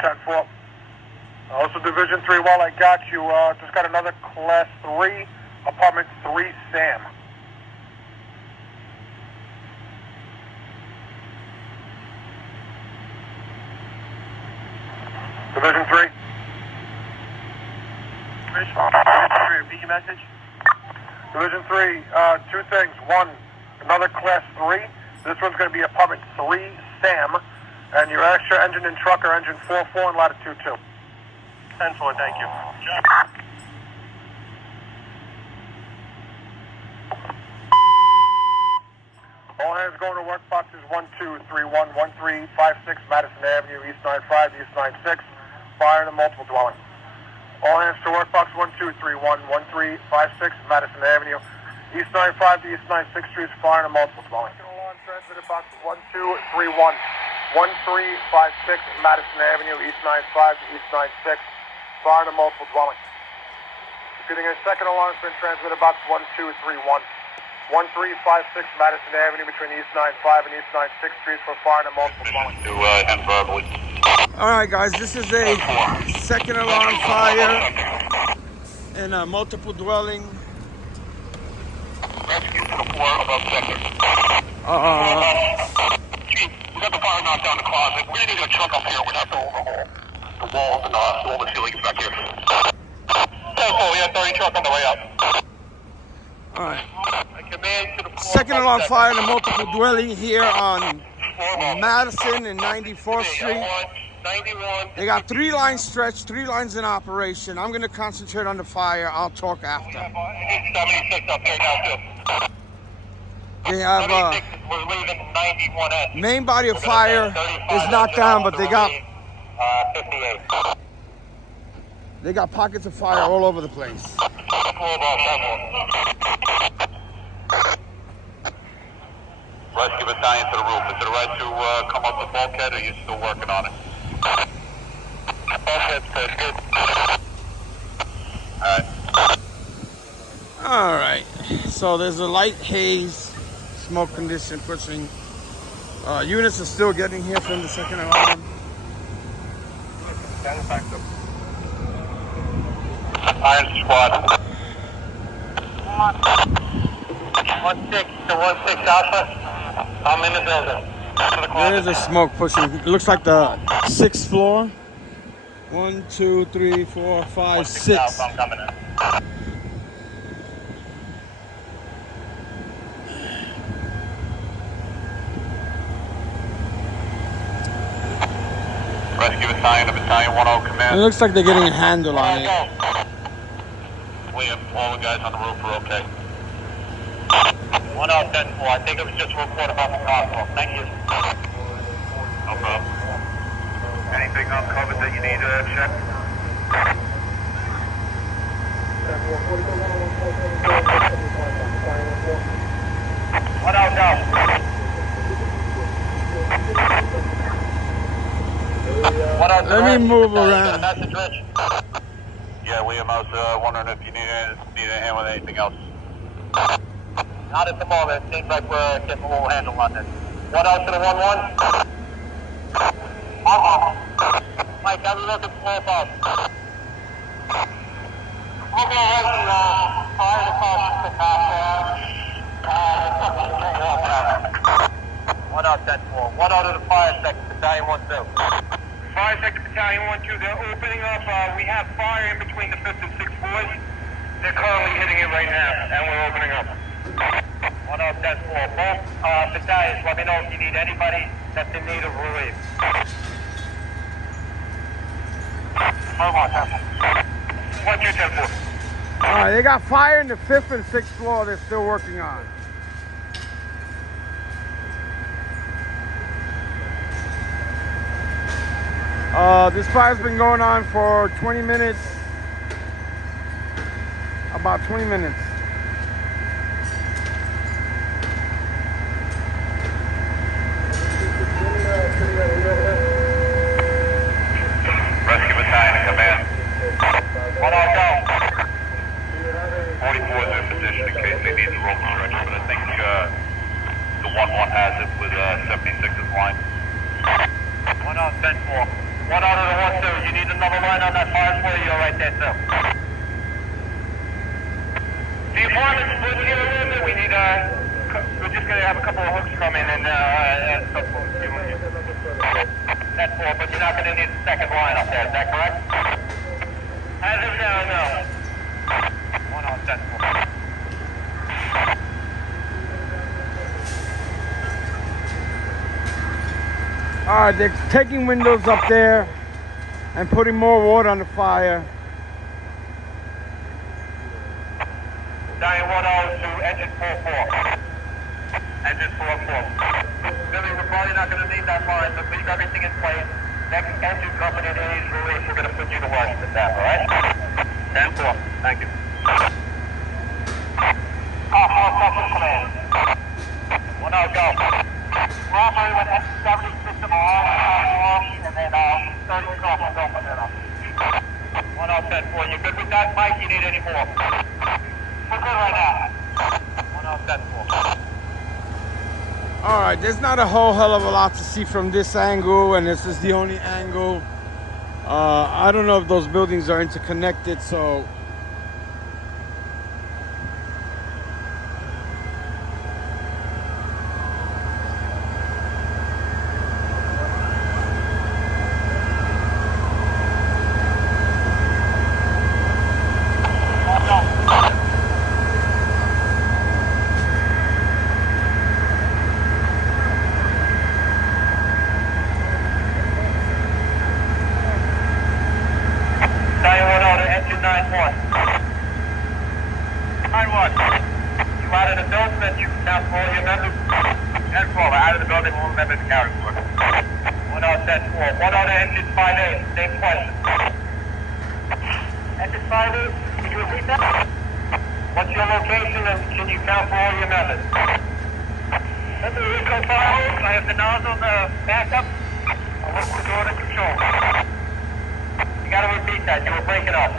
10-4. Also, Division 3, while I got you, just got another Class 3, Apartment 3, Sam. Division 3. Repeat your message. Division 3, two things. One, another Class 3. This one's going to be Apartment 3, Sam. And your extra engine and truck are engine 44 and latitude 2. 10-4, thank you. All hands going to work boxes 1231 1356 Madison Avenue, East 95 to East 96. Fire in the multiple dwelling. All hands to work box 1231 1356 Madison Avenue, East 95 to East 96 Streets. Fire in the multiple dwelling. Alarm transmitter box 1231 1356 Madison Avenue, East 95 to East 96. Fire in the multiple dwelling. Repeating, a second alarm has been transmitted box 1231 1356 Madison Avenue between East 95 and East 96 Streets for fire in the multiple dwelling. All right, guys, this is a second alarm fire in a multiple dwelling. Rescue to the floor above sector. Chief, we got the fire knocked down the closet. We're going to need a truck up here. We're going to have to overhaul the walls and all the ceilings back here. 10-4, we have 30 truck on the way up. All right. Second alarm fire in a multiple dwelling here on Madison and 94th Street. They got 3 lines stretched, 3 lines in operation. I'm going to concentrate on the fire. I'll talk after. 76 up here now, too. They have main body of fire is knocked down, but they got pockets of fire all over the place. Rescue battalion to the roof. Is it right to come up the bulkhead, or are you still working on it? Bulkhead's good. All right. So there's a light haze, smoke condition pushing. Units are still getting here from the second alarm. Iron squad. 16 to 16 Alpha. I'm in the building. There's a smoke pushing. It looks like the 6th floor. 1, 2, 3, 4, 5, 6. I'm coming in. Rescue battalion to battalion 10 command. It looks like they're getting a handle on it. William, all the guys on the roof are okay. 10-4. I think it was just a report about the hospital. Thank you. No problem. Anything uncovered that you need check? What else out? Let me move around. Message, Rich. Yeah, William, I was wondering if you need a hand with anything else. Not at the moment. Seems like we're getting a little handle on this. What else to the 1-1? Mike, have a look at the floor box. We'll go ahead and fire the caution to pass there. 1 out 10-4. 1 out of the fire sector, battalion 1-2. Fire sector, battalion 1-2. They're opening up. We have fire in between the 5th and 6th floors. They're currently hitting it right now, and we're opening up. 1 out 10-4. Both battalions, let me know if you need anybody that's in need of relief. 1 2 10-4. All right, they got fire in the 5th and 6th floor they're still working on. This fire's been going on for 20 minutes. About 20 minutes. Rescue battalion to command. 1 out down. 44 is in position in case they need the rope stretch, but I think the 1-1 has it with 76's line. 1 out 10-4. One out of the 1-2. You need another line on that fire floor, you're right there too. The apartment's split here a little bit. We need, we're just going to have a couple of hooks come in and, support you. That's 4, but you're not going to need a second line up there, is that correct? As of now, no. One out, that's 4. All right, they're taking windows up there and putting more water on the fire. Diane 1-0 to engine 4-4. Engine 4-4. Billy, we're probably not going to need that line, but leave everything in place. Next engine company needs release, we're going to put you to work with that, all right? 10-4. Thank you. Call 4 command. 1-0, go. We're operating with S70 system off, and then 30 off and go from there up. 1-0, 10-4. You good with that, Mike? You need any more? We're good right now. 1-0, 10-4. All right, there's not a whole hell of a lot to see from this angle, and this is the only angle. I don't know if those buildings are interconnected, so What's your location and can you count for all your members? Let me recall files. I have the nozzle, the backup. I'll look the door to control. You gotta repeat that. You were breaking up.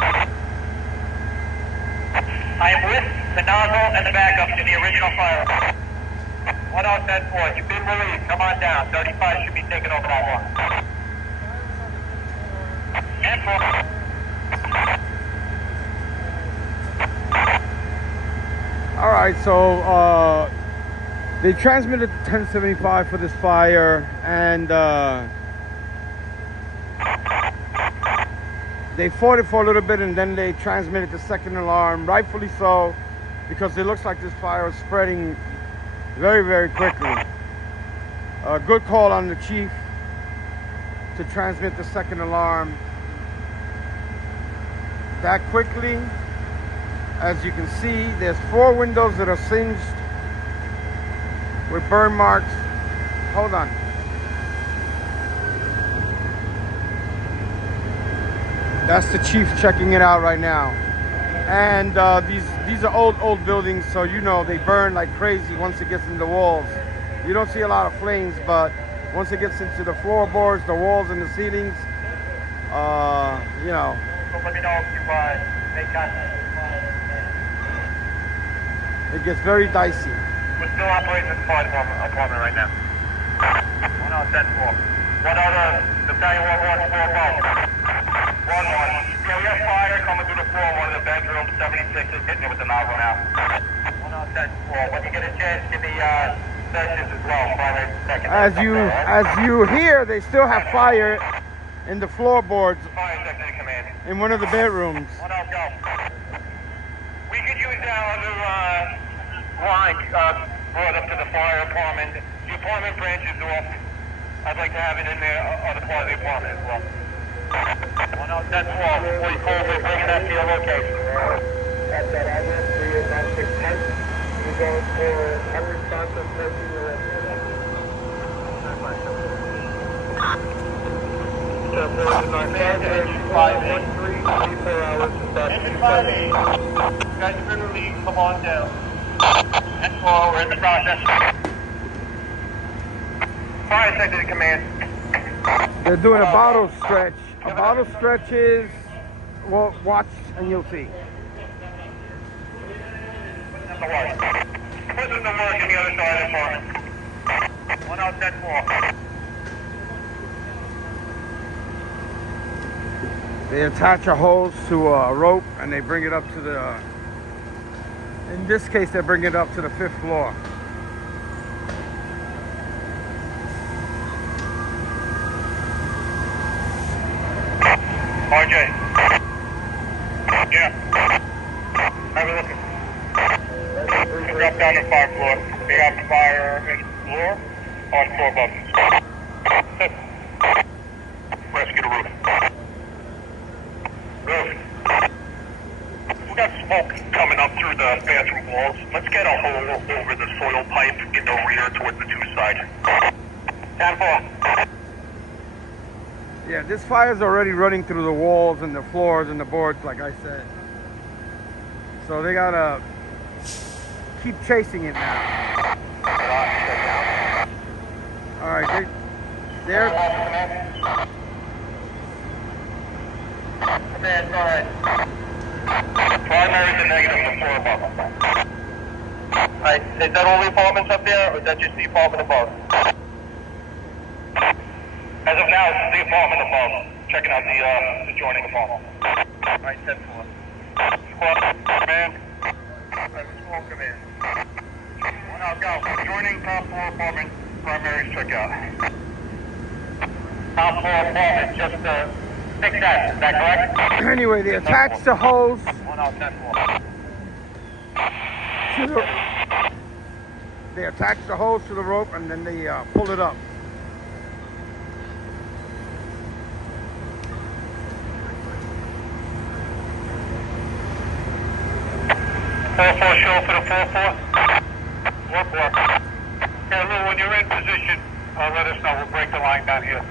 I am with the nozzle and the backup to the original fire. 1-0-10-4. You've been relieved. Come on down. 35 should be taking over that one. 10-4. all right, so they transmitted 1075 for this fire, and they fought it for a little bit, and then they transmitted the second alarm, rightfully so, because it looks like this fire is spreading very, very quickly. A good call on the chief to transmit the second alarm that quickly. As you can see, there's 4 windows that are singed with burn marks. Hold on. That's the chief checking it out right now. And these are old buildings, so you know they burn like crazy once it gets into the walls. You don't see a lot of flames, but once it gets into the floorboards, the walls, and the ceilings, you know. So let me know if you make contact. It gets very dicey. We're still operating this fire apartment right now. 1-0-10-4. 1-0 to Battalion 1-1-4-1. 1-1. Yeah, we have fire coming through the floor. One of the bedrooms, 76 is hitting it with the nozzle now. 1-0-10-4. When you get a chance, give me searches as well. Primary, second. As you hear, they still have fire in the floorboards. Fire sector command. In one of the bedrooms. 1-0, go. We could use that other line brought up to the fire apartment. The apartment branch is off. I'd like to have it in there, other part of the apartment as well. 1-0-10-4. Before you call, we're bringing that to your location. At that address, 389610. We're going for unresponsive person arrest. 24 hours. Engine 5-8. You guys have been relieved. Come on down. 10-4, we're in the process. Fire sector to command. They're doing a bottle stretch. A bottle stretch is, well, watch and you'll see. Putting the work in the other side of the apartment. 1-0-10-4. They attach a hose to a rope and they bring it up to the, in this case, they bring it up to the 5th floor. RJ. Yeah. Have a look. Drop down to 5th floor. They have fire in floor on floor above. Rescue the roof. Roof. We got smoke coming up through the bathroom walls. Let's get a hole over the soil pipe in the rear towards the 2 side. 10-4. Yeah, this fire's already running through the walls and the floors and the boards, like I said. So they gotta keep chasing it now. All right, they're Command, go ahead. Primary's a negative for 4 above. Alright, is that all the apartments up there, or is that just the apartment above? As of now, it's the apartment above. Checking out the adjoining apartment. Alright, 10-4. Squad, command. Alright, squad, command. 1 out, go. Adjoining top floor apartment, primaries check out. Top floor apartment, just 6S, is that correct? anyway, they attach the hose 1 out, 10-4. to the, they attach the hose to the rope and then they pull it up. Show for the 4-4. 4-4. Yeah, Lou, when you're in position, let us know. We'll break the line down here.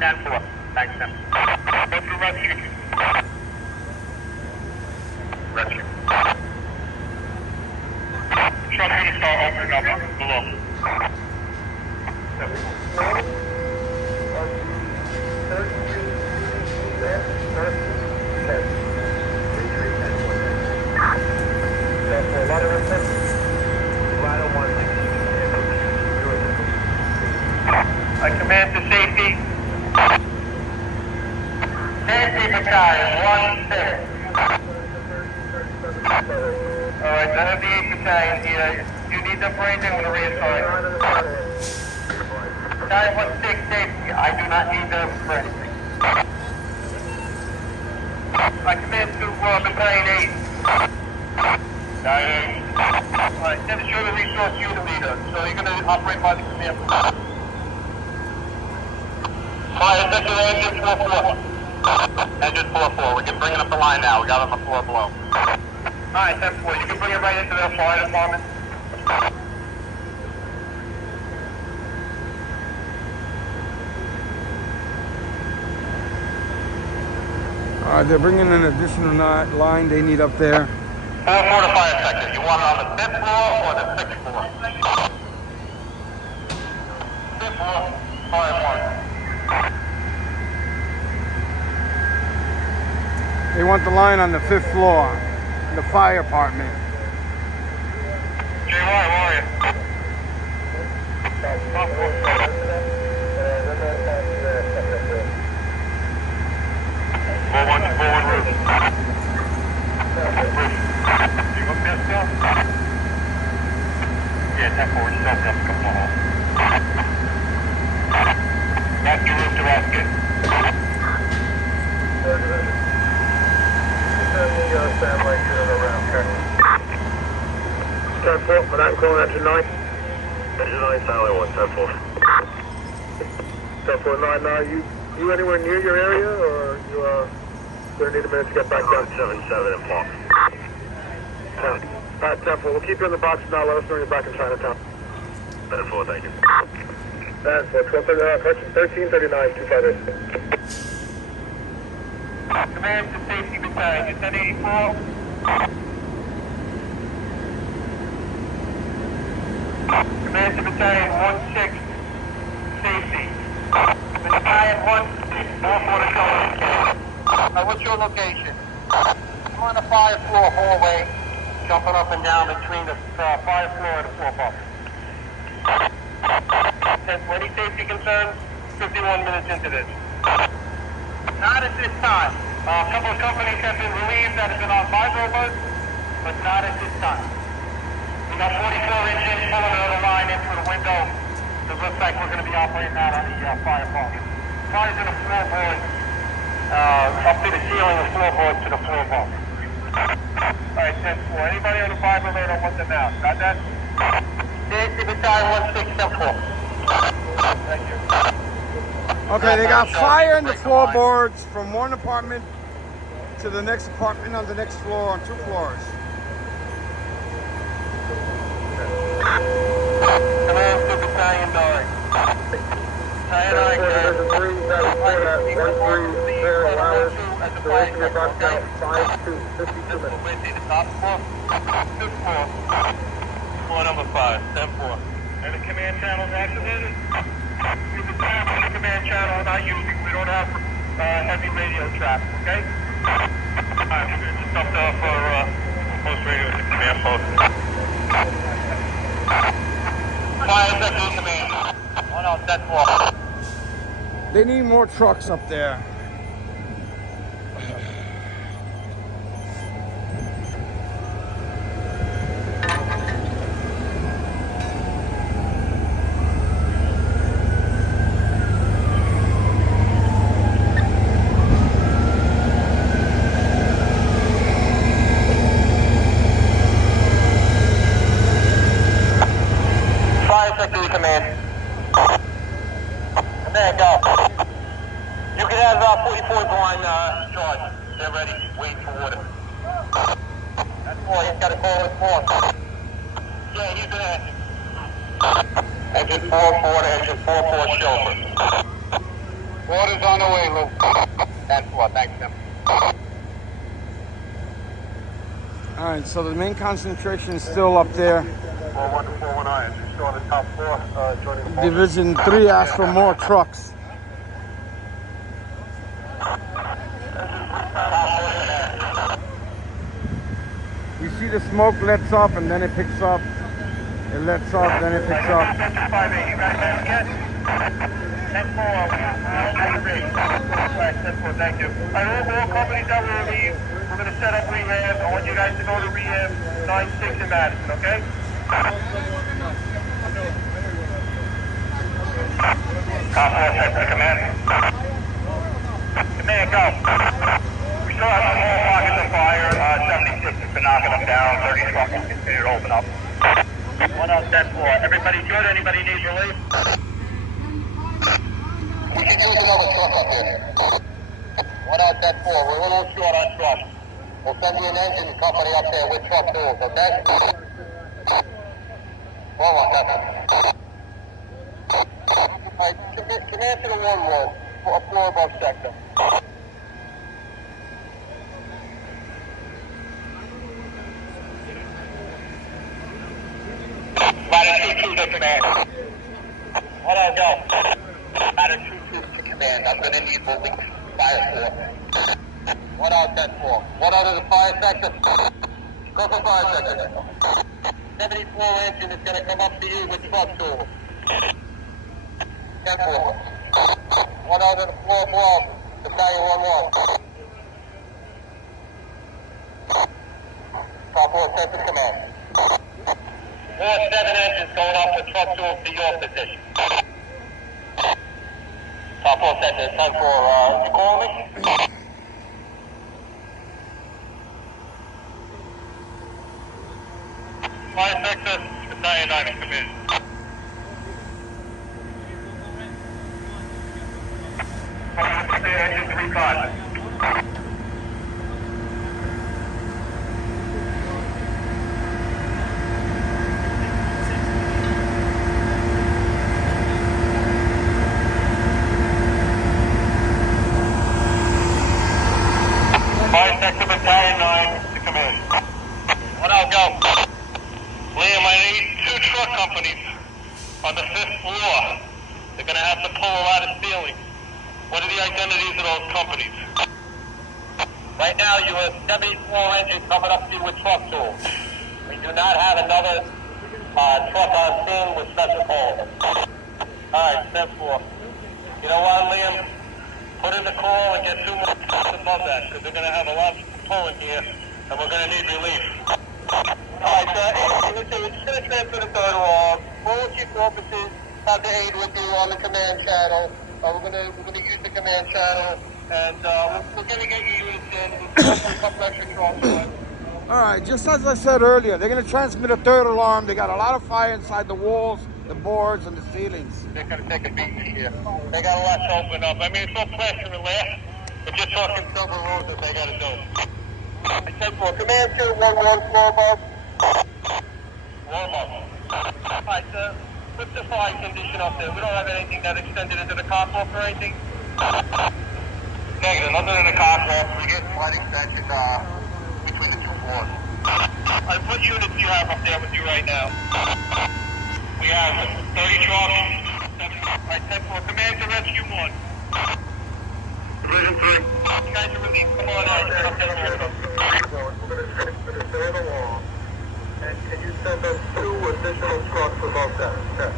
10-4. Thanks, Tim. Go through rescue. Rescue. Truck unit start opening up below. I command to safety. Safety battalion, 1-6. Alright, none of the 8th battalion here. You need them for anything with a reassign. Battalion 1-6 safety. I do not need them for anything. I command to battalion 8. Alright, send a show the resource unit leader. So you're going to operate by the command. Fire section engine 4-4. Engine 4-4. We can bring it up the line now. We got it on the floor below. Alright, 10-4. You can bring it right into the fire department. They're bringing an additional line they need up there. 4-4 to fire sector. You want it on the 5th floor or the 6th floor? 5th floor, fire 1. They want the line on the 5th floor, the fire department. JY, where are you? Forward roof. You up there still? Yeah, 10-4, just open up a couple of holes. That's your roof to basket. Satellite shooting around, okay? 10-4, Manhattan calling engine 9. Engine 9, satellite 1, 10-4. 10-4, 9, you anywhere near your area, or you gonna need a minute to get back down? 7-7 in Park. 10-4, we'll keep you in the box now, let us know when you're back in Chinatown. 10-4, thank you. 10-4, 1339, 258. Command to safety battalion, you 1084. Command to battalion 1-6, safety. Battalion 1-4 to show. What's your location? I'm on the 5th floor hallway, jumping up and down between the 5th floor and the floor bump. Any safety concerns? 51 minutes into this. Not at this time. A couple of companies have been relieved that have been on vibro mode, but not at this time. We got 44 engines pulling another line in through the window. It looks like we're going to be operating out on the fire pump. Fire's in the floorboard, up to the ceiling, the floorboard to the floor pump. All right, 10-4. Anybody on the vibro mode, I want them out. Got that? Safety battalion 1674. Thank you. Okay, they got fire in the floorboards from one apartment to the next apartment on the next floor on 2 floors. Command to battalion Dory. Battalion Dory, Floor number 5, 10-4. And the command channel is activated? The command channel not using. We don't have heavy radio traffic, okay? Alright, just up for post radio to command post. Fire sector command. 1 out, 10-4. They need more trucks up there. Command. Command, go. You can have 44 blind charge. They're ready. Wait for water. That's 4. He's got to call his 4. Yeah, he's an engine. Engine 4-4 to engine 4-4 chauffeur. Water's on the way, Lou. That's 4. Thanks, Tim. All right, so the main concentration is still up there. 4-1 to 4-1 is still on the top floor, joining the Division 3 asked for more trucks. You see the smoke lets up and then it picks up. It lets up, then it picks up. 5-8, you guys have yet? 10-4, thank you. All companies that will leave, we're going to set up rehab. I want you guys to go to rehab 9-6 in Madison, okay? Command. Command, go. We still have some more pockets of fire. 76 has been knocking them down. 30 trucks will continue to open up. 1 out 10-4. Everybody good? Anybody needs relief? We can use another truck up here. 1 out 10-4. We're a little short on trucks. We'll send you an engine company up there with truck tools, okay? 1-1, that's Alright, command to the 1 wall, a floor above sector. Ladder 2-2 to command. 1 out, go. Ladder 2-2 to command. I'm gonna need moving fire 4. 1 out 10-4. 1 out of the fire sector. Go for fire sector. 74 engine is gonna come up to you with truck tools. 10-4. 1 out of the floor wall. Battalion 1-1. Top floor sector command. 4-7 engines going off with truck tools to your position. Top floor sector, 10-4. You call me? Fire sector, battalion 9 in command. Engine 3-5. Fire sector, battalion 9 to command. 1 out, go. Liam, I need 2 truck companies on the 5th floor. They're going to have to pull a lot of ceiling. What are the identities of those companies? Right now, you have 74 engines coming up to you with truck tools. We do not have another truck on scene with special calls. All right, 10-4. You know what, Liam? Put in the call and get 2 more above that, because they're going to have a lot of people pulling here, and we're going to need relief. Alright, we're just going to transfer the third alarm. All chief officers have the aid with you on the command channel. We're going to use the command channel, and we're going to get you units in. We'll put a couple extra trucks on. All right, just as I said earlier, they're going to transmit a third alarm. They got a lot of fire inside the walls, the boards, and the ceilings. They're going to take a beat this year. They got a lot to open up. I mean, it's all plaster and lath. We're just talking several rows that they got to do. I said for command 211, floor above. Floor above. All right, put the fire condition up there. We don't have anything that extended into the car off or anything. Negative, nothing in the car off. We get flooding section between the 2 floors. All right, what units do you have up there with you right now? We have 30 trucks. All right, 10-4. Command to rescue 1. Division 3. You guys are relieved. Come on out. We're going to transfer the third alarm. And can you send us 2 additional trucks above that? Okay.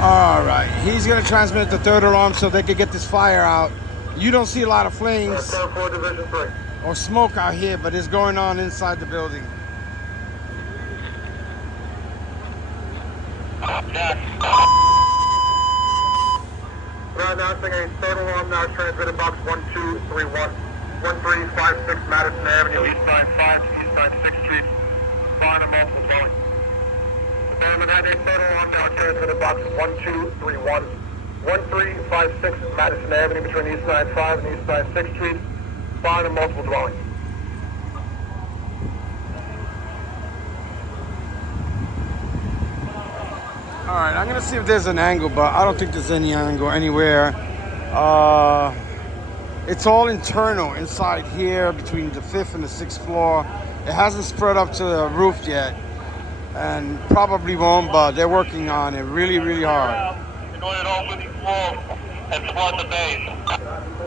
All right, he's going to transmit the third alarm so they could get this fire out. You don't see a lot of flames 10-4, Division 3. or smoke out here, but it's going on inside the building. We're announcing a third alarm now, transmitted box 1231, 1356 Madison Avenue, East Side 5 to East Side 6th Street, fire and multiple dwelling. Abandonment had a third alarm now, transmitted box 1231, 1356 Madison Avenue between East Side 5 and East Side 6th Street, fire and multiple dwelling. All right, I'm gonna see if there's an angle, but I don't think there's any angle anywhere. It's all internal inside here between the 5th and the 6th floor. It hasn't spread up to the roof yet, and probably won't, but they're working on it really, really hard. In order to open the floor and flood the base.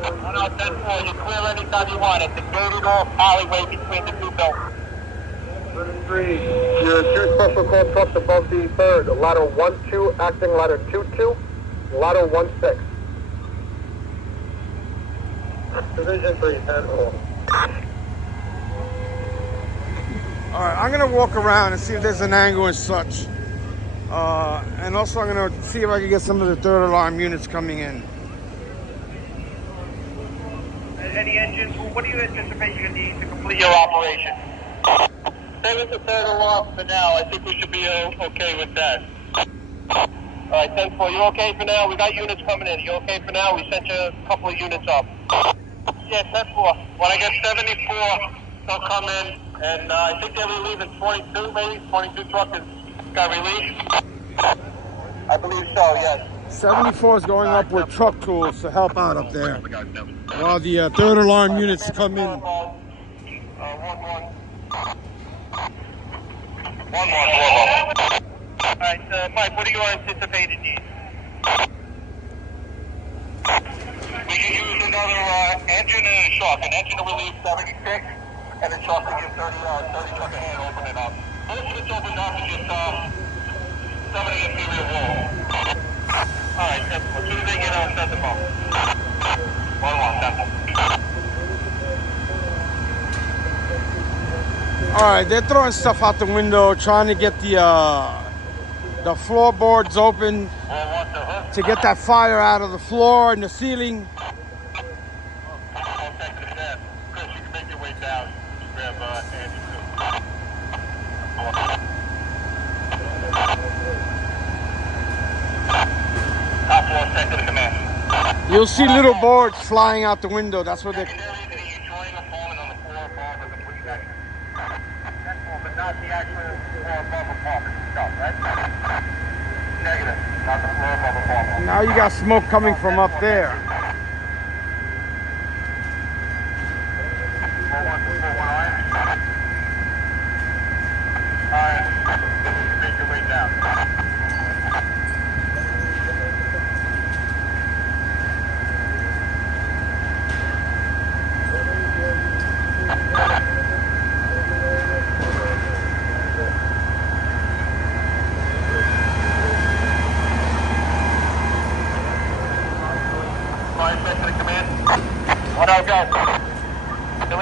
On our 10 floor, you clear anytime you want. It's a gated off alleyway between the 2 buildings. 3, your 2 special call trucks above the third, ladder 12 acting ladder 22, ladder 16. Division 3, 10-4. All right, I'm gonna walk around and see if there's an angle and such. And also I'm gonna see if I can get some of the third alarm units coming in. Any engines? What do you anticipate you need to complete your operation? Stay with the third alarm for now. I think we should be okay with that. All right, 10-4, you okay for now? We got units coming in. You okay for now? We sent you a couple of units up. Yeah, 10-4. When I get 74, they'll come in, and I think they're relieving 22, maybe? 22 trucks got relieved? I believe so, yes. 74 is going up with truck tools to help out up there, while the third alarm units come in. 1-1. 1-1. All right, Mike, what are your anticipated needs? We can use another engine and a truck. An engine to relieve 76, and a truck to get 30 truck ahead, open it up. Most of it's opened up and just some of the interior wall. All right, as soon as they get out, set them up. 1-1, simple. All right, they're throwing stuff out the window, trying to get the floorboards open to get that fire out of the floor and the ceiling. Contact the staff. Chris, you can make your way down. Just grab Andy too. Top floor, send to the command. You'll see little boards flying out the window. That's what they're... But not the actual floor above apartment itself, right? Negative. Not the floor above apartment. Now you got smoke coming from up there. 4-1, Alright. Make your way down.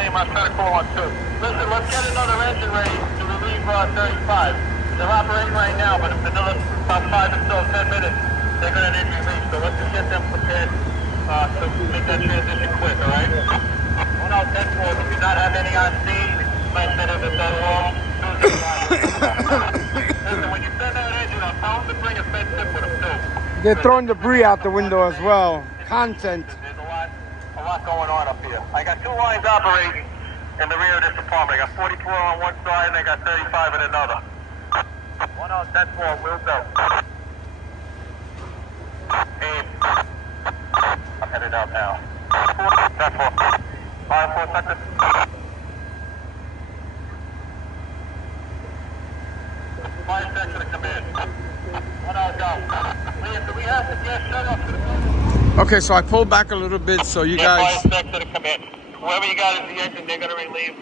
same. I was trying to call on 2. Listen, let's get another engine ready to relieve 35. They're operating right now, but if another about 5 or so, 10 minutes, they're going to need relief. So let's just get them prepared to make that transition quick, all right? 1 out 10 4. We do not have any on scene. We might send it to that wall. Listen, when you send that engine up, tell them to bring a fed tip with them, too. They're throwing debris out the window as well. Content. There's a lot going on up here. I got 2 lines operating in the rear of this apartment. I got 44 on one side and I got 35 in another. 1 out 10 4, we'll go. Hey, I'm headed out now. 10 4. 5 4 seconds. Fire section to come in. 1 out go. Liam, do we have to get shut off to the building? Okay, so I pulled back a little bit so you guys. Fire section to come in. Whoever you got is the engine, they're going to relieve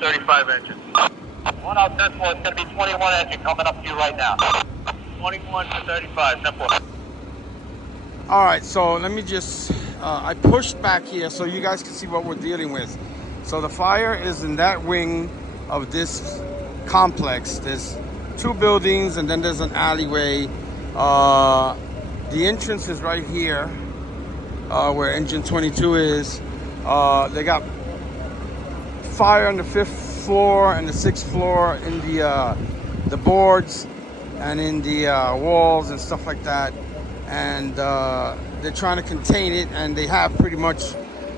35 engines. 1 out 10 4, it's going to be 21 engine coming up to you right now. 21 to 35, 10 4. All right, so let me just. I pushed back here so you guys can see what we're dealing with. So the fire is in that wing of this complex. There's 2 buildings and then there's an alleyway. The entrance is right here, where engine 22 is. They got fire on the 5th floor and the 6th floor in the boards and in the walls and stuff like that. And they're trying to contain it, and they have pretty much.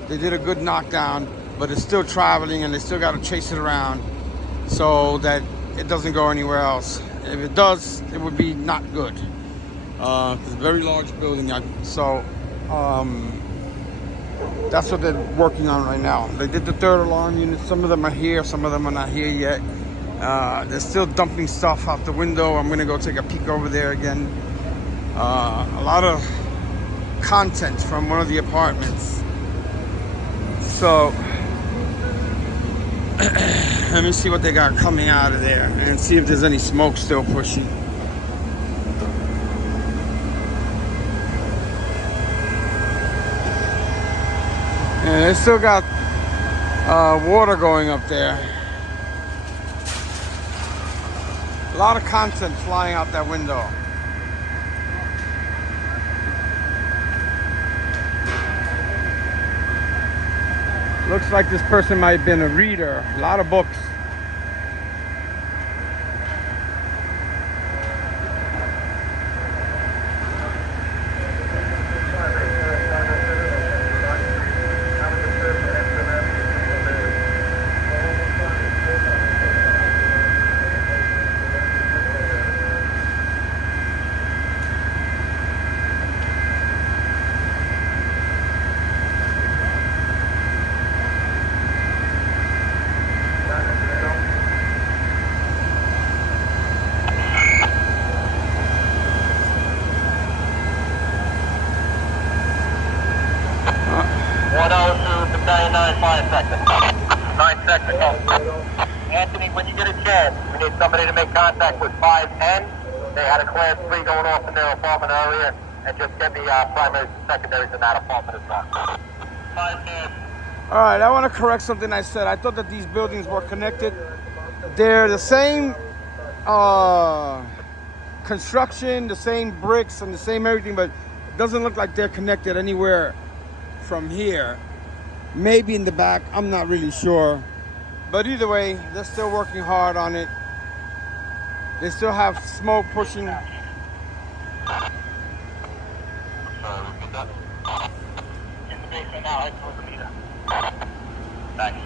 They did a good knockdown, but it's still traveling, and they still got to chase it around so that it doesn't go anywhere else. If it does, it would be not good. It's a very large building, so that's what they're working on right now. They did the 3rd alarm unit. Some of them are here, some of them are not here yet. They're still dumping stuff out the window. I'm gonna go take a peek over there again. A lot of content from one of the apartments. So let me see what they got coming out of there and see if there's any smoke still pushing. And they still got water going up there. A lot of content flying out that window. Looks like this person might have been a reader. A lot of books. Anthony, when you get a chance, we need somebody to make contact with 510. They had a class 3 going off in their apartment earlier, and just get the primaries and secondaries in that apartment as well. 510. All right, I want to correct something I said. I thought that these buildings were connected. They're the same construction, the same bricks, and the same everything, but it doesn't look like they're connected anywhere from here. Maybe in the back, I'm not really sure. But either way, they're still working hard on it. They still have smoke pushing. Sorry, repeat that. In the basement now, head towards the meter. Thanks.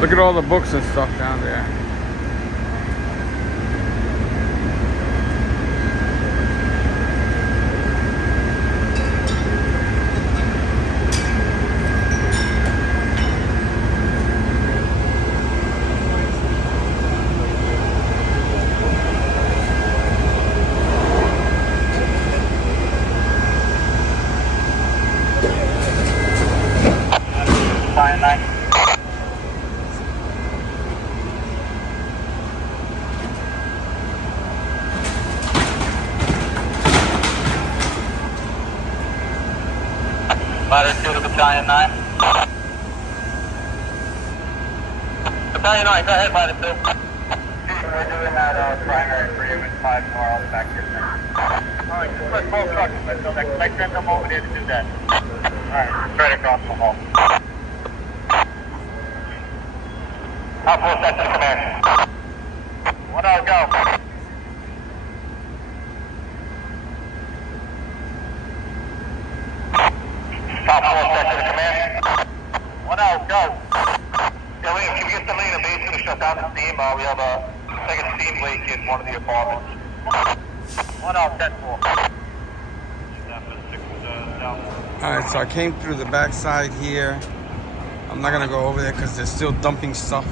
Look at all the books and stuff down there. Ladder 2 to Battalion 9. Battalion 9, go ahead, Ladder 2. We're doing that primary for you in 5 more. I'll be back here soon. Alright, just let both trucks. Let's send them over there to do that. Alright, straight across the hall. Top 4 sets to command. 1 out, go. Top 4 sets to command. 1 out, go. Yeah, Liam, can you get somebody in the basement to shut down the steam? We have a second steam leak in one of the apartments. 1 out, 10-4. Alright, so I came through the backside here. I'm not gonna go over there because they're still dumping stuff.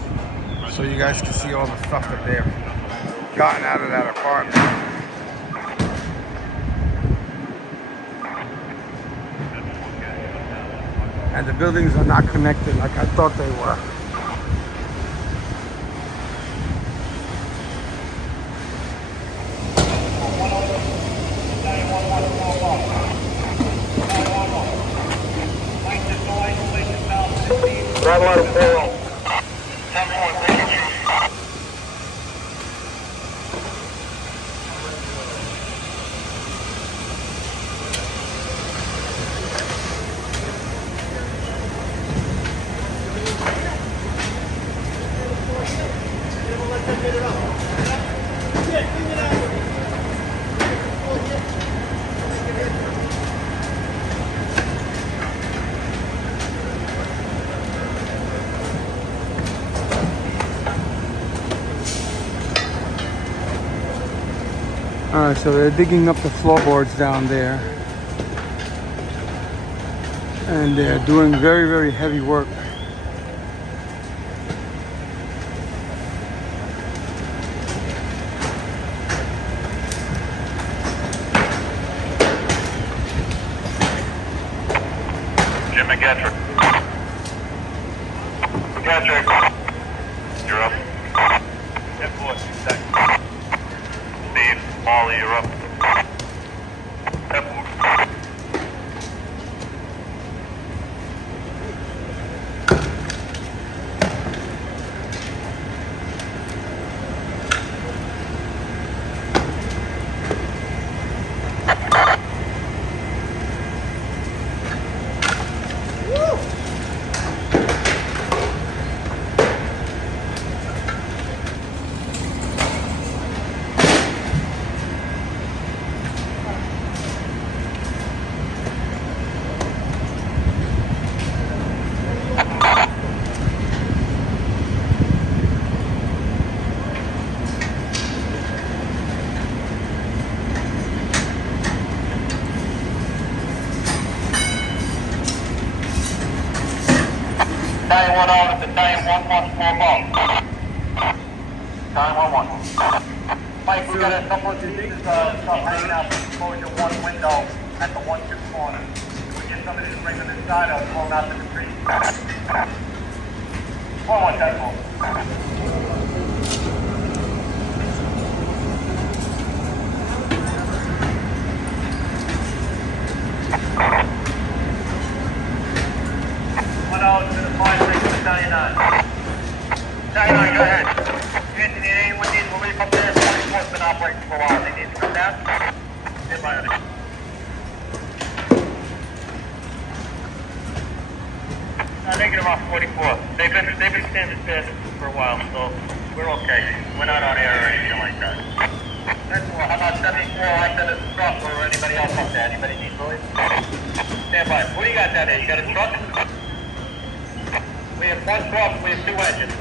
So you guys can see all the stuff that they've gotten out of that apartment. And the buildings are not connected like I thought they were. Alright, so they're digging up the floorboards down there. And they're doing very, very heavy work. Jim McGetrick. McGetrick. You're up. F4, Steve, Molly, you're up. F4. Battalion 1 out, Battalion 114 ball. Battalion 1-1. Mike, we got a couple of these stuff hanging out from exposure 1 window at the 1-2 corner. Can we get somebody to bring them inside or pull them out to the tree? 4-1, 10-4. Battalion 9. Battalion 9, go ahead. Anthony, anyone needs relief up there? 44's been operating for a while. They need to come down? Stand by on it. Negative off 44. They've been standing there for a while, so we're okay. We're not on air or anything like that. That's all. How about 74? I said it's a truck or anybody else up there. Anybody need relief? Stand by. What do you got down there? You got a truck? We have 1 truck, we have 2 engines.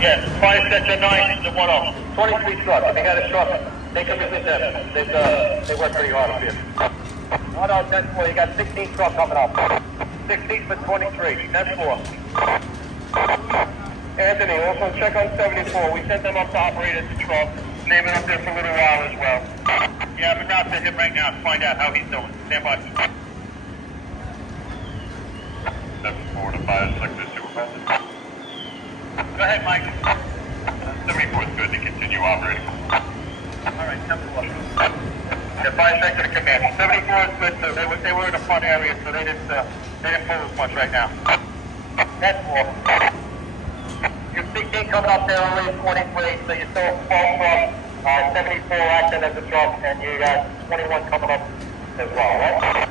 Yes, fire section 9 is the 1-0. 23 trucks, if you got a truck, take them with them. They work pretty hard up here. 1 out, 10-4, you got 16 trucks coming up. 16 for 23, 10-4. Anthony, also check on 74. We sent them up to operate at the truck. Leave it up there for a little while as well. Yeah, but not to him right now to find out how he's doing. Stand by. 7-4 to 5 sector supervisor. Go ahead, Mike. 74 is good to continue operating. All right, 10-4. The 5 sector to command. 74 is good, so they were in the front area, so they didn't pull as much right now. 10-4. Your 16 coming up there only is 23, so you still have 12 trucks, 74 acting as a truck, and you got 21 coming up as well, right?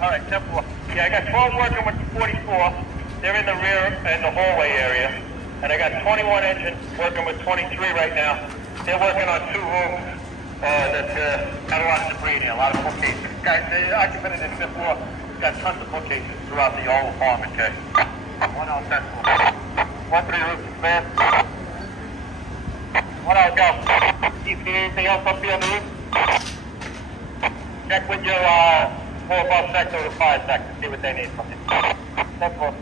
All right, 10-4. Yeah, I got 12 working with the 44. They're in the rear and the hallway area. And I got 21 engines working with 23 right now. They're working on 2 rooms that had a lot of debris in there, a lot of bookcases. Guys, the occupant in the 5th floor has got tons of bookcases throughout the whole apartment, okay? 1 out 10 floor. 1-3 roof is bad. 1 out go. Keep anything else up here on the roof? Check with your 4 above sector to 5 sector, see what they need from you. 10 floor.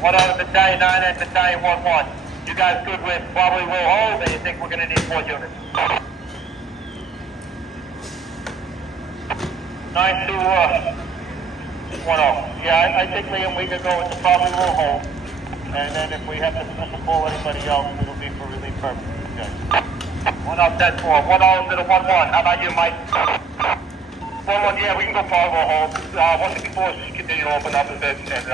1 out of battalion 9 and battalion 1-1. You guys good with probably will hold, or you think we're going to need more units? 9 to 1-0. Yeah, I think Liam, we could go with the probably will hold. And then if we have to pull anybody else, it'll be for relief purposes. Okay. 1 out 10-4. 1-0 to the 1-1. How about you, Mike? 1-1, yeah, we can go probably will hold. 154 just continue to open up a bit and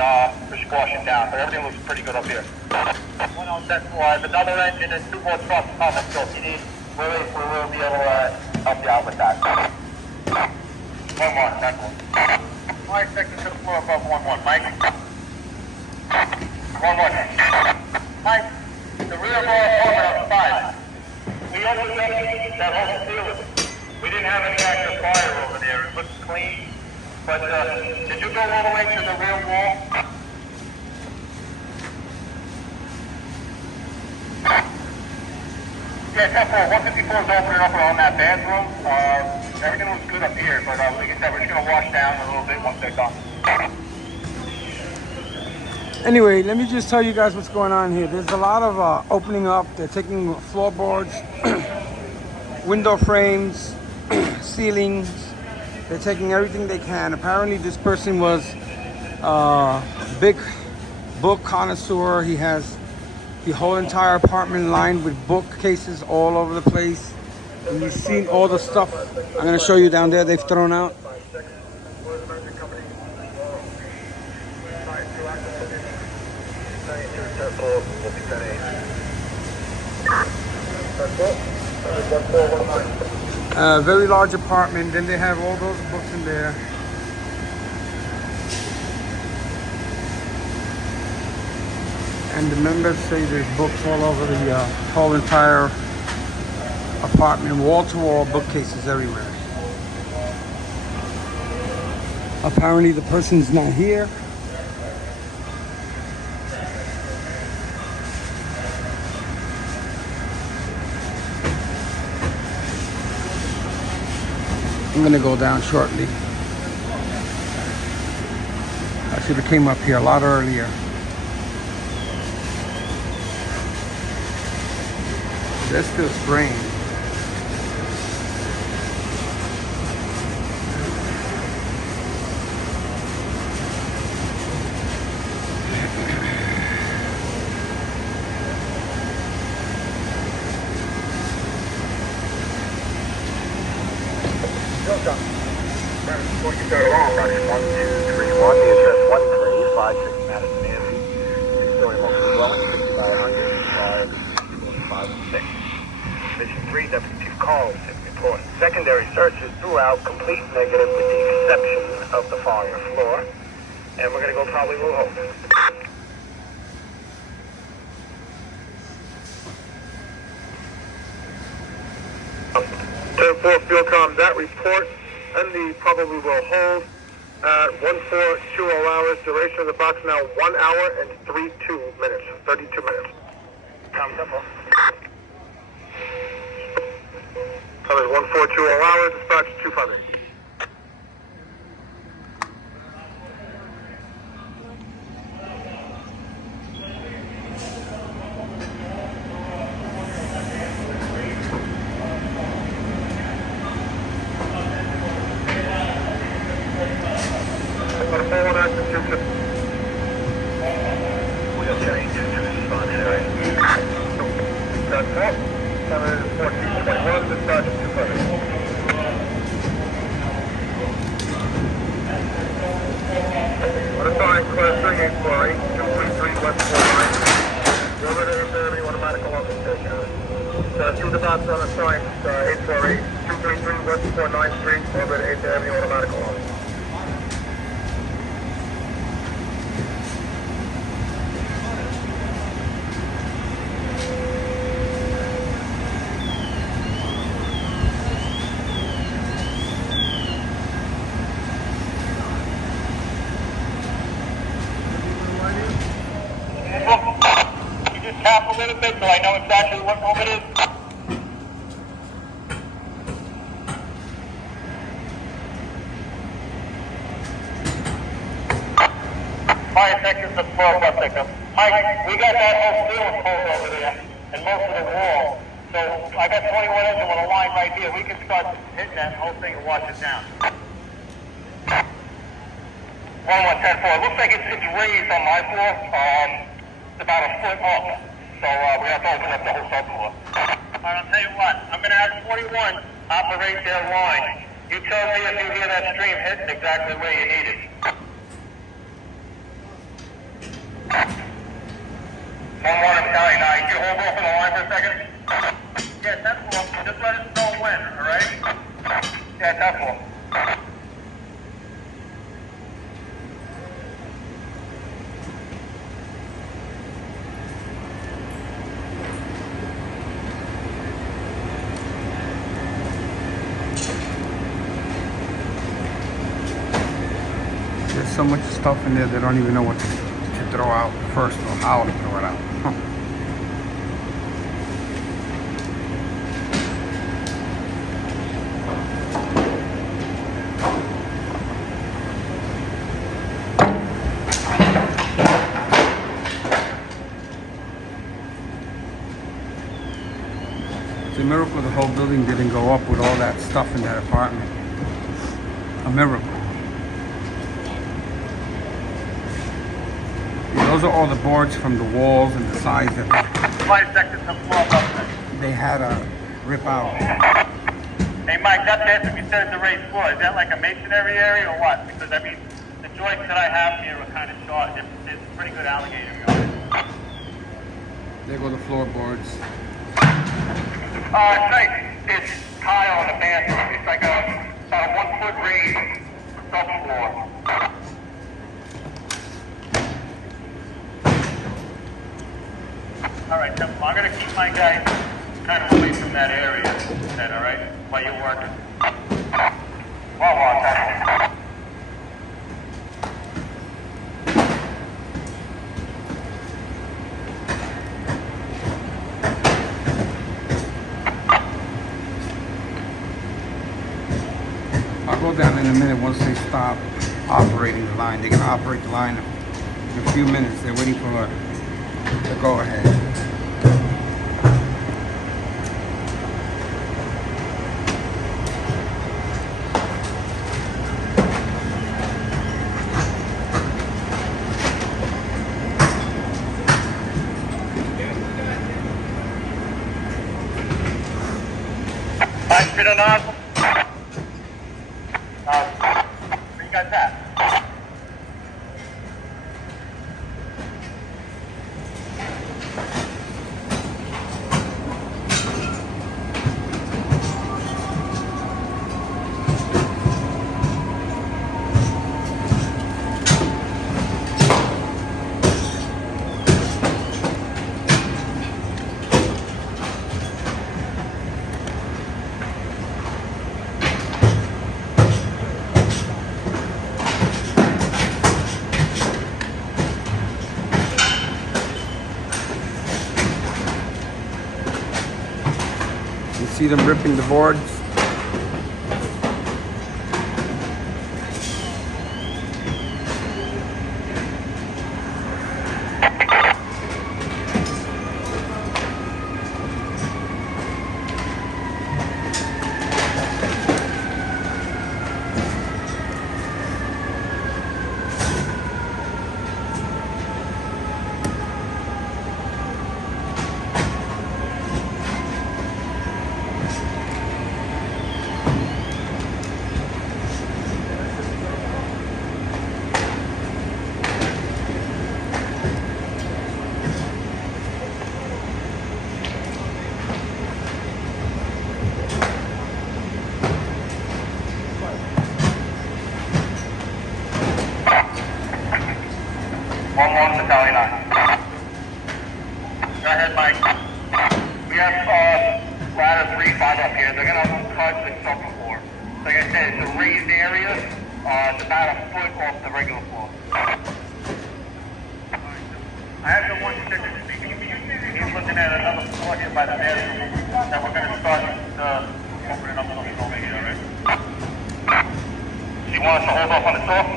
push caution down. But everything looks pretty good up here. 1 out 10-4. I have another engine and 2 more trucks coming. So if you need relief, we will be able to help you out with that. 1-1, 10-4. 5 seconds to the floor above 1-1. Mike? 1-1. Mike, the rear of our apartment up 5. We opened up that whole ceiling. We didn't have any active fire over there. It looks clean. But did you go all the way to the rear wall? Yeah, 10-4. 154 is opening up around that bathroom. Everything looks good up here, but like I said, we're just going to wash down a little bit once they're done. Anyway, let me just tell you guys what's going on here. There's a lot of opening up. They're taking floorboards, window frames, ceilings. They're taking everything they can. Apparently this person was a big book connoisseur. He has the whole entire apartment lined with bookcases all over the place. And you've seen all the stuff I'm going to show you down there they've thrown out. Very large apartment. Then they have all those books in there. And the members say there's books all over the whole entire apartment, wall-to-wall bookcases everywhere. Apparently the person's not here. I'm gonna go down shortly. I should have came up here a lot earlier. That's still spraying. Before you start along, Madison 1231, the address 1356 Madison Avenue, 6-story multiple dwelling, 6500, 5 and 6. Mission 3, Deputy Chief calls, report secondary searches throughout, complete negative with the exception of the foyer floor. And we're going to go probably will hold. 10-4 fuel com, that report and the probably will hold at 1420 hours. Duration of the box now 1 hour and 32 minutes. 32 minutes. Tom Temple. Covers 1420 hours. Dispatch 258. the phone on active 250. We'll change to respond area. That's all. 1421, dispatch 200. Unassigned class 3 inquiry, 233 West 49. Over to Avenue, automatic office station. Two dots unassigned inquiry, 233 West 49th Street, over to 8th Avenue, automatic office. You just tap a little bit so I know exactly what home it is. Fire sections of 12 bus pickup. Mike, we got that whole ceiling pulled over there and most of the wall. So I got 21 engine with a line right here. We can start hitting that whole thing and wash it down. 1110-4. Looks like it's raised on my floor. It's about a foot up. So we have to open up the whole subfloor. All right, I'll tell you what. I'm going to have 21 operate their line. You tell me if you hear that stream hitting exactly where you need it. One Italian, can you hold off on the line for a second? Yeah, that's cool. Just let us know when, all right? Yeah, that's cool. There's so much stuff in there they don't even know what to throw out first or how to throw it out. Huh. It's a miracle the whole building didn't go up with all that stuff in that apartment. A miracle. Those are all the boards from the walls and the sides that Fire sections of 12 up there. they had to rip out. Hey Mike, that's the answer you said it's a raised floor. Is that like a masonry area or what? Because I mean, the joints that I have here are kind of short. There's pretty good alligator on it. There go the floorboards. It's nice. It's tile on the bathroom. It's like about a 1 foot raised subfloor. All right, so I'm going to keep my guys kind of away from that area, then, all right, while you're working. Well, that's I'll go down in a minute once they stop operating the line. They're going to operate the line in a few minutes. They're waiting for the go-ahead. Spit on nozzle. Where you guys at? You see them ripping the boards? Battalion 9. Go ahead, Mike. We have ladder 3, 5 up here. They're going to cut the second floor. Like I said, it's a raised area. It's about a foot off the regular floor. I have the 1-6 speaking. He's looking at another floor here by the bathroom that we're going to start opening up something over here, all right? Do you want us to hold off on the door?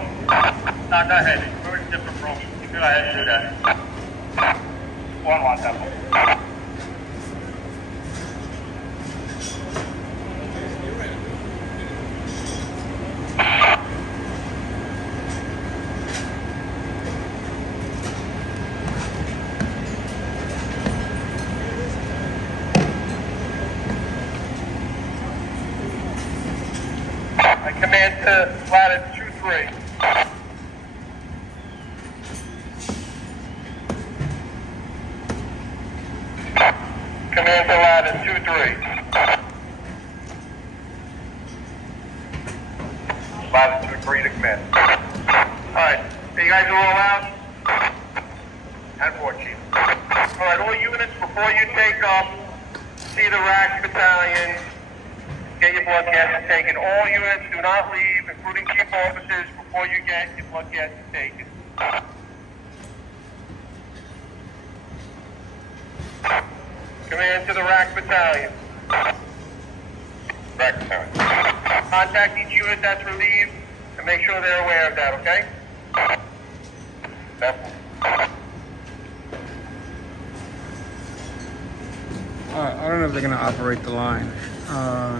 No, go ahead. We're in different rooms. You go ahead and do that. One wants that one. I command to ladder 2-3. Command to ladder 2-3. Ladder 2-3 to command. Alright, you guys are all out? 10-4, Chief. Alright, all units, before you take off, see the rack battalion. Get your blood gases taken. All units do not leave, including chief officers, before you get your blood gases taken. Command to the rack battalion. Rack battalion. Contact each unit that's relieved and make sure they're aware of that, okay? I don't know if they're gonna operate the line.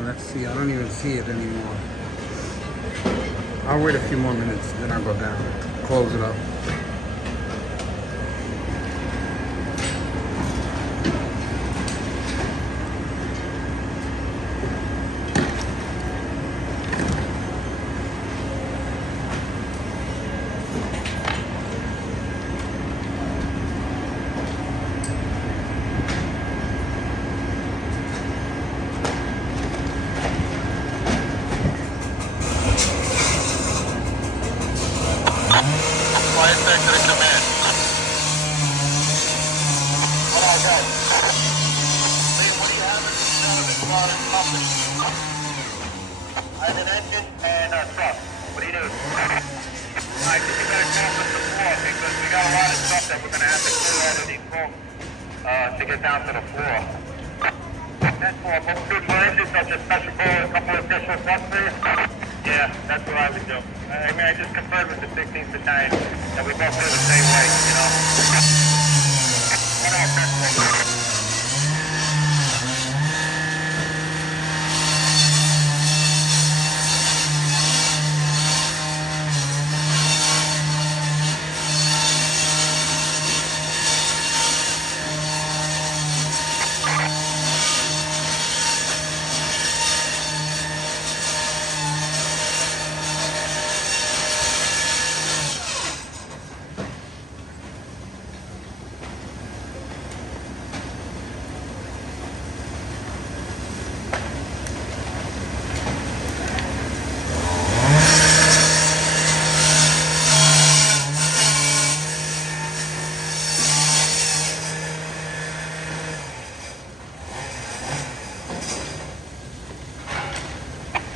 Let's see. I don't even see it anymore. I'll wait a few more minutes, then I'll go down, close it up. Flight sector to command. What I got? Liam, what do you have in the company? I have an engine and a truck. What do you do? I think you better come with the floor because we got a lot of stuff that we're going to have to clear out of these rooms to get down to the floor. That's for most good for engines, such as special call a couple of additional clusters. Yeah, that's what I would do. I mean, I just confirmed with the 16th Battalion that we both feel the same way, you know? What else?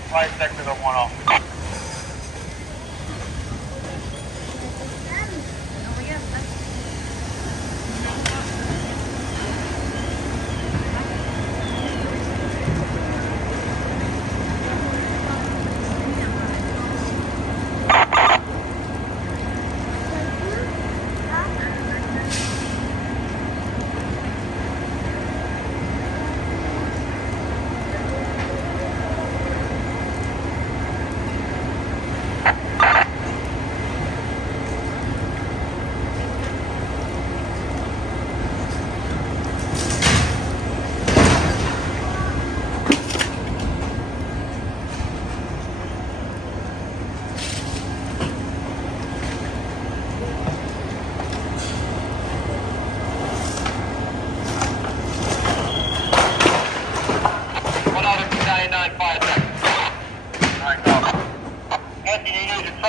Flight sector to 1-0.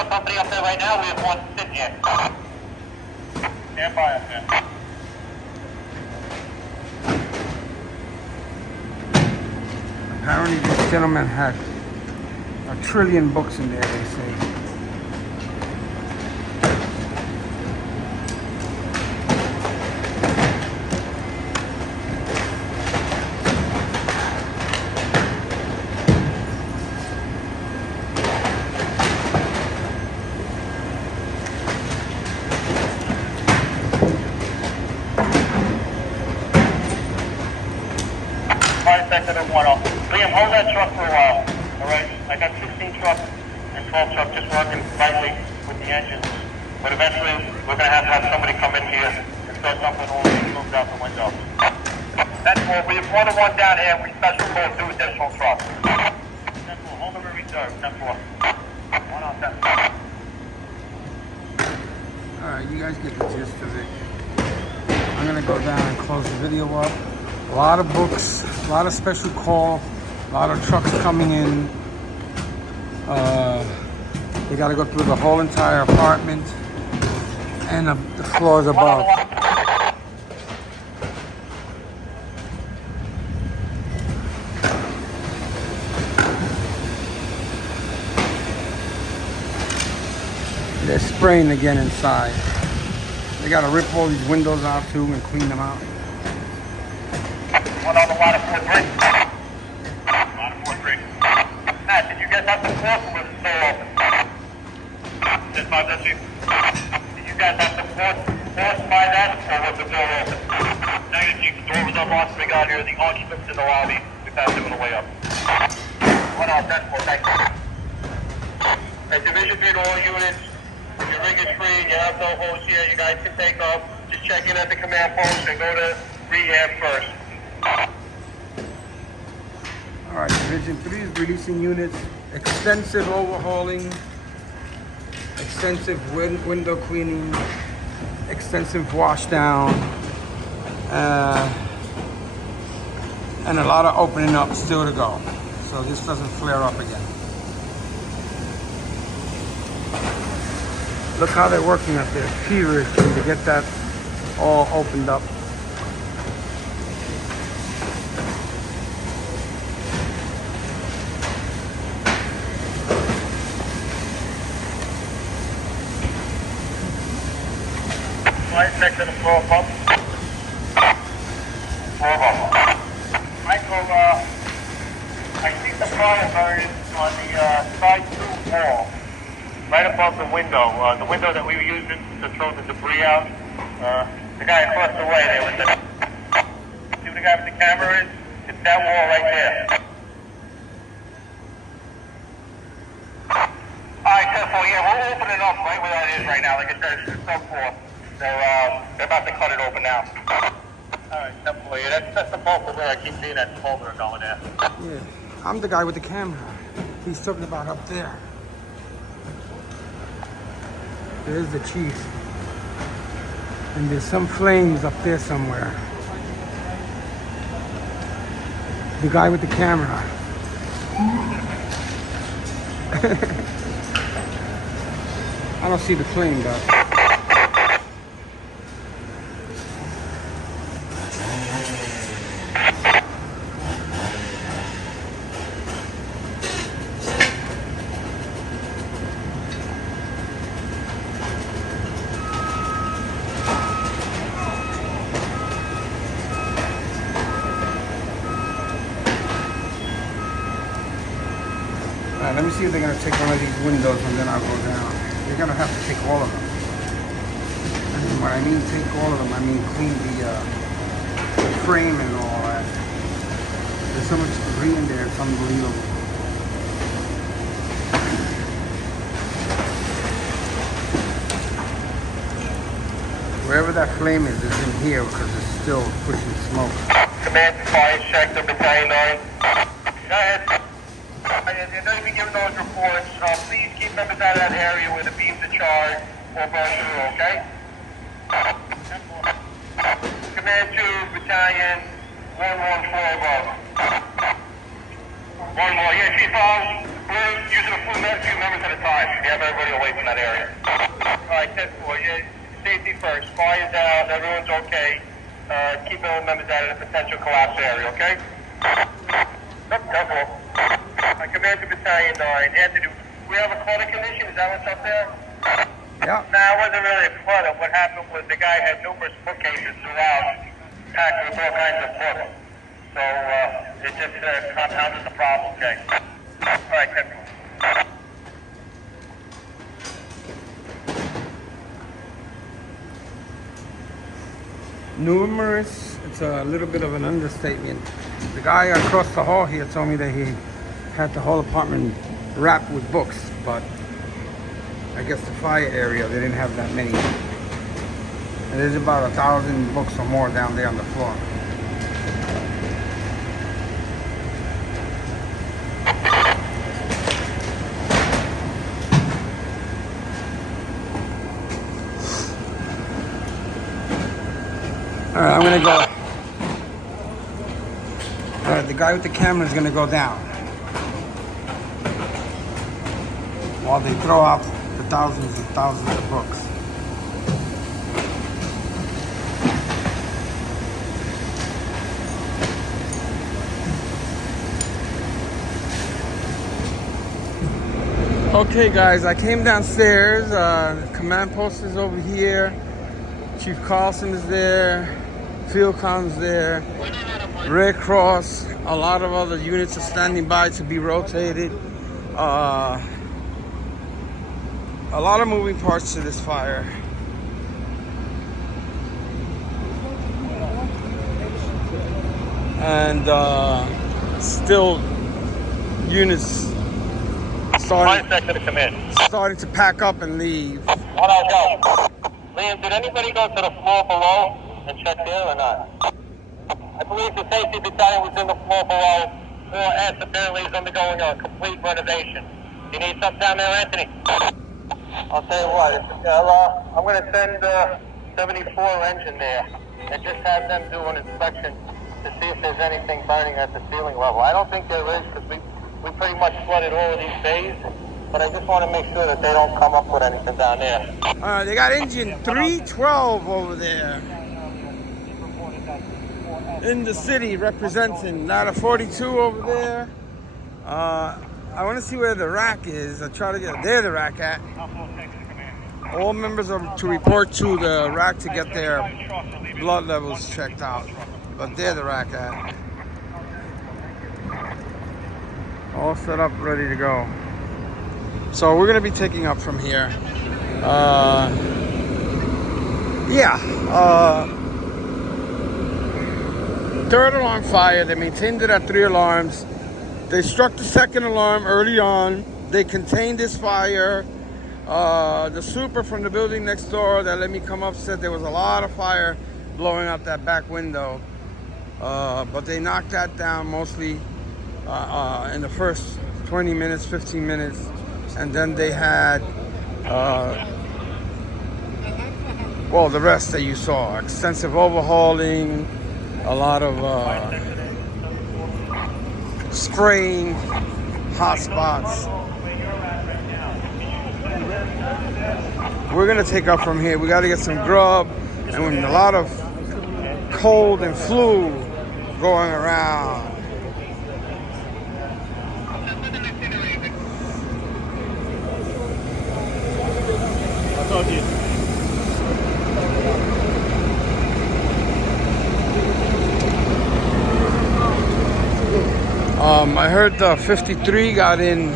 Company up there right now, we have one sitting here. Stand by us, man. Apparently this gentleman had 1 trillion books in there, they say. Sector of 1 off. Liam, hold that truck for a while. Alright? I got 16 trucks and 12 trucks just working lightly with the engines. But eventually, we're going to have somebody come in here and start something all these moves out the window. That's all. We have more than one down here. We special call 2 additional trucks. That's all. Hold them in reserve. That's all. 1 off that. Alright, you guys get the gist of it. I'm going to go down and close the video up. A lot of books, a lot of special call, a lot of trucks coming in. They got to go through the whole entire apartment and the floors above. They're spraying again inside. They got to rip all these windows out too and clean them out. One on the lot of 4-3. Lot of 4-3. Matt, did you get that the force or was the door open? Did you guys have the force by that or was the door open? Negative, Chief. The door was unlocked. We got here. The occupants in the lobby. We passed them on the way up. 1 out, that's 4. Thank you. At Division B to all units, your rig is free. You have no hose here. You guys can take off. Just check in at the command post and go to rehab first. Alright, Division 3 is releasing units, extensive overhauling, extensive window cleaning, extensive wash down, and a lot of opening up still to go. So this doesn't flare up again. Look how they're working up there, feverishly to get that all opened up. Next to the floor pump. Michael, I think the fire burn on the side 2 wall, right above the window that we were using to throw the debris out. The guy across the way there with the... See where the guy with the camera is? It's that wall right there. Alright, 10-4, yeah, we'll open it up right where that is right now. Like I said, it's sub-4. They're about to cut it open now. Alright, 10-4, yeah, that's the bulk of where I keep seeing that folder going there. Yeah, I'm the guy with the camera. He's talking about up there. There's the chief. And there's some flames up there somewhere. The guy with the camera. I don't see the flame though. Let me see if they're going to take one of these windows and then I'll go down. They're going to have to take all of them. And when I mean take all of them, I mean clean the frame and all that. There's so much debris in there, it's unbelievable. Wherever that flame is in here because it's still pushing smoke. Command to fire check the battalion 9. Go ahead. And don't even give those reports. Please keep members out of that area where the beams are charged or burn through, okay? Command 2, Battalion 114 above. One more. Yeah, Chief, we're using a few members at a time. You have everybody away from that area. Alright, 10-4. Yeah, safety first. Fire's out, everyone's okay. Keep all members out of the potential collapse area, okay? Nope, that's all. I command to Battalion 9. Anthony, we have a clutter condition, is that what's up there? Yeah. Nah, it wasn't really a clutter. What happened was the guy had numerous bookcases throughout, packed with all kinds of books. So, it just compounded the problem, okay? All right, 10. Numerous, it's a little bit of an understatement. The guy across the hall here told me that he had the whole apartment wrapped with books, but I guess the fire area, they didn't have that many. And there's about 1,000 books or more down there on the floor. All right, I'm gonna go. All right, the guy with the camera is gonna go down while they throw out the thousands and thousands of books. Okay, guys, I came downstairs. Command post is over here. Chief Carlson is there. Field Com's there. Red Cross. A lot of other units are standing by to be rotated. A lot of moving parts to this fire. And still units starting to pack up and leave. What I'll go. Liam, did anybody go to the floor below and check there or not? I believe the safety battalion was in the floor below. Floor S apparently is undergoing a complete renovation. You need something down there, Anthony? I'll tell you what, I'm going to send 74 engine there and just have them do an inspection to see if there's anything burning at the ceiling level. I don't think there is because we pretty much flooded all of these bays, but I just want to make sure that they don't come up with anything down there. They got engine 312 over there in the city representing. Ladder 42 over there. I want to see where the rack is. I try to get there. The rack at. All members are to report to the rack to get their blood levels checked out. But there the rack at. All set up, ready to go. So we're gonna be taking up from here. Third alarm fire. They maintained it at 3 alarms. They struck the second alarm early on. They contained this fire. The super from the building next door that let me come up said there was a lot of fire blowing out that back window. But they knocked that down mostly in the first 20 minutes, 15 minutes. And then they had, the rest that you saw. Extensive overhauling, a lot of spraying, hot spots. We're gonna take up from here. We gotta get some grub, and with a lot of cold and flu going around. I told you. I heard the 53 got in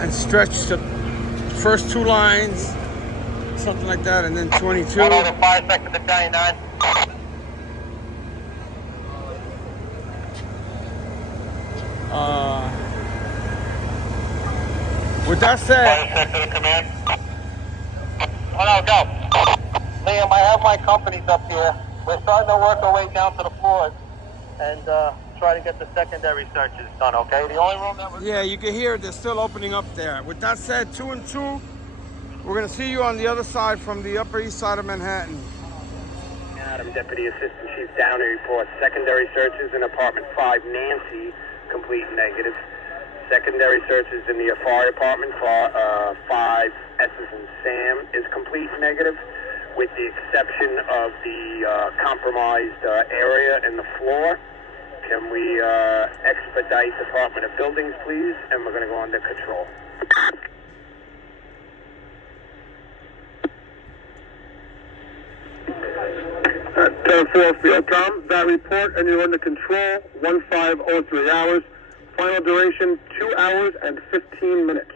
and stretched the first 2 lines, something like that, and then 22. One over 5 second battalion 9. With that said, Command. One out, go. Liam, I have my companies up here. We're starting to work our way down to the floors and try to get the secondary searches done, okay? The only room that was... yeah, you can hear they're still opening up there. With that said, 2 and 2, we're gonna see you on the other side from the Upper East Side of Manhattan. Adam, Deputy Assistant Chief Downey reports secondary searches in apartment 5 Nancy, complete negative. Secondary searches in the fire department for 5 S's and Sam is complete negative. with the exception of the compromised area in the floor. Can we expedite Department of Buildings, please? And we're going to go under control. At 10-4 Field Com, that report, and you're under control, 1503 hours. Final duration, 2 hours and 15 minutes.